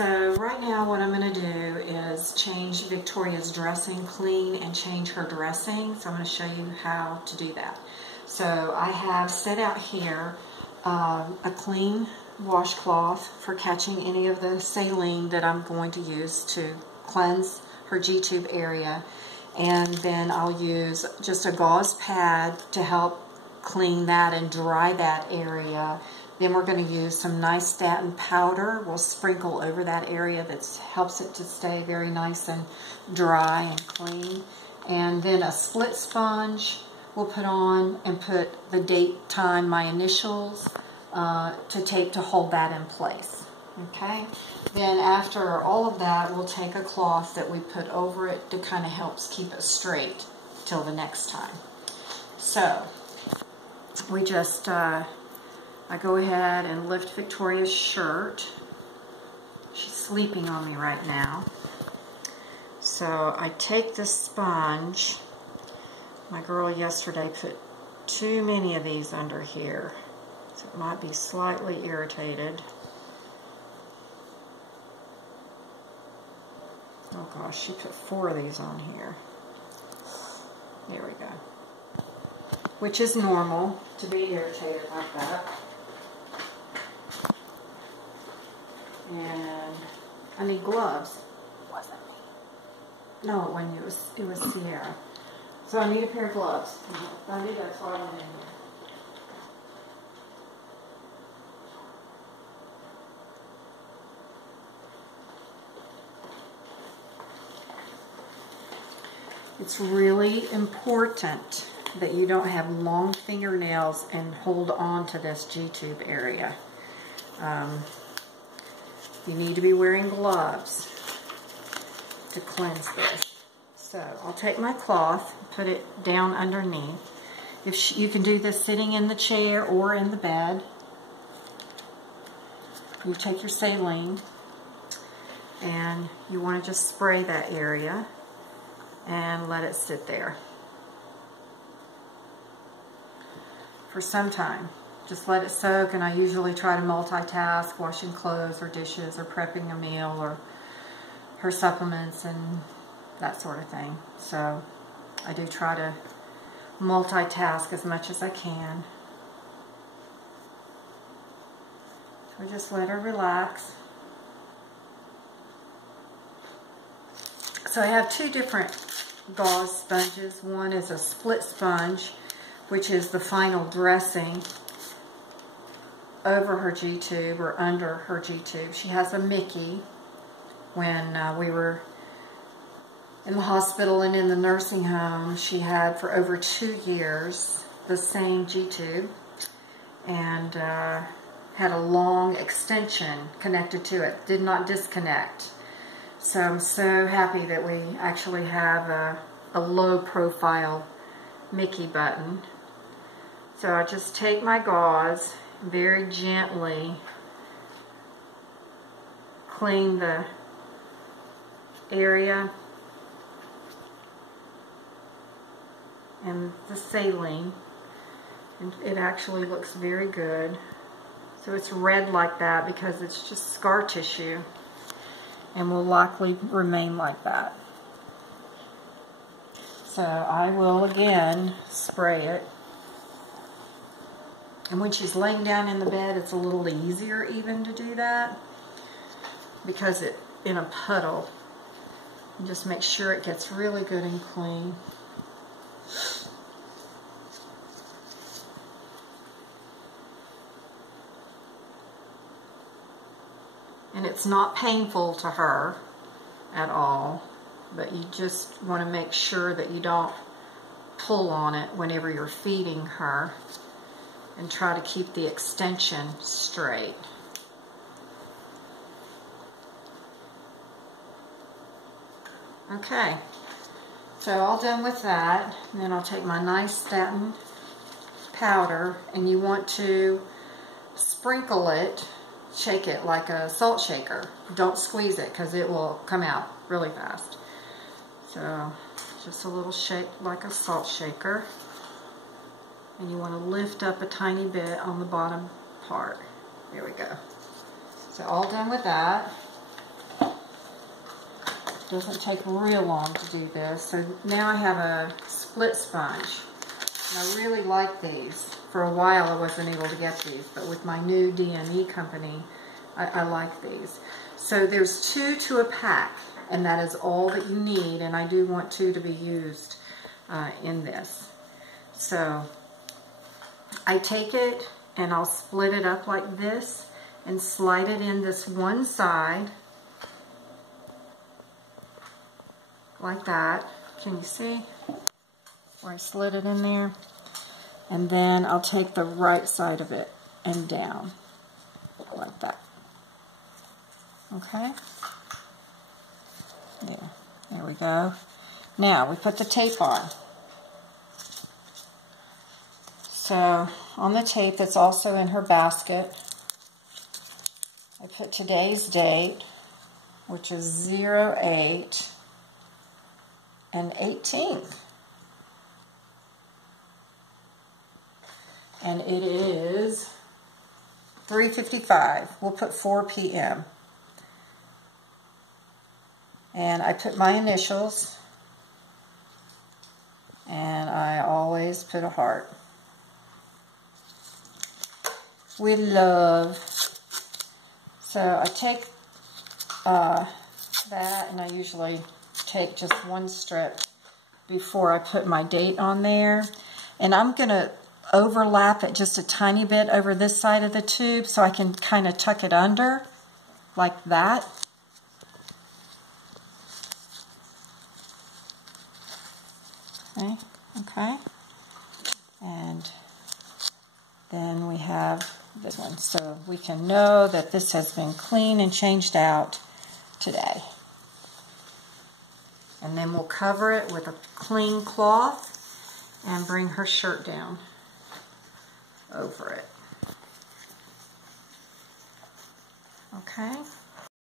So right now what I'm going to do is change Victoria's dressing, clean and change her dressing. So I'm going to show you how to do that. So I have set out here a clean washcloth for catching any of the saline that I'm going to use to cleanse her G-tube area. And then I'll use just a gauze pad to help clean that and dry that area. Then we're going to use some nystatin powder. We'll sprinkle over that area that helps it to stay very nice and dry and clean. And then a split sponge we'll put on and put the date, time, my initials to tape to hold that in place. Okay? Then after all of that, we'll take a cloth that we put over it to kind of helps keep it straight till the next time. So we just I go ahead and lift Victoria's shirt. She's sleeping on me right now. So I take this sponge. My girl yesterday put too many of these under here, so it might be slightly irritated. Oh gosh, she put 4 of these on here. There we go. Which is normal to be irritated like that. And I need gloves. Wasn't me. No, it wasn't. It was Sierra. So I need a pair of gloves. I need that's why I went in here. It's really important that you don't have long fingernails and hold on to this G-tube area. You need to be wearing gloves to cleanse this. So I'll take my cloth, put it down underneath. You can do this sitting in the chair or in the bed. You take your saline and you want to just spray that area and let it sit there for some time. Just let it soak, and I usually try to multitask, washing clothes or dishes or prepping a meal or her supplements and that sort of thing. So I do try to multitask as much as I can. So just let her relax. So I have 2 different gauze sponges. One is a split sponge, which is the final dressing over her G-tube or under her G-tube. She has a Mickey. When we were in the hospital and in the nursing home, she had for over 2 years the same G-tube and had a long extension connected to it, did not disconnect. So I'm so happy that we actually have a low profile Mickey button. So I just take my gauze, very gently clean the area and the saline, and it actually looks very good. So it's red like that because it's just scar tissue and will likely remain like that. So I will again spray it. And when she's laying down in the bed, it's a little easier even to do that because it's in a puddle. And just make sure it gets really good and clean. And it's not painful to her at all, but you just want to make sure that you don't pull on it whenever you're feeding her. And try to keep the extension straight. Okay, so all done with that. And then I'll take my nystatin powder, and you want to sprinkle it, shake it like a salt shaker. Don't squeeze it because it will come out really fast. So just a little shake like a salt shaker. And you want to lift up a tiny bit on the bottom part. There we go. So all done with that. Doesn't take real long to do this. So now I have a split sponge. And I really like these. For a while I wasn't able to get these, but with my new DME company, I like these. So there's 2 to a pack, and that is all that you need, and I do want 2 to be used in this. So I take it and I'll split it up like this and slide it in this one side like that. Can you see where I slid it in there? And then I'll take the right side of it and down like that. Okay? There we go. Now we put the tape on. So on the tape that's also in her basket, I put today's date, which is 08 and 18. And it is 3:55. We'll put 4 p.m. And I put my initials, and I always put a heart. We love. So I take that, and I usually take just one strip before I put my date on there. And I'm going to overlap it just a tiny bit over this side of the tube so I can kind of tuck it under like that. Okay. And then we have this one, so we can know that this has been cleaned and changed out today. And then we'll cover it with a clean cloth and bring her shirt down over it. Okay.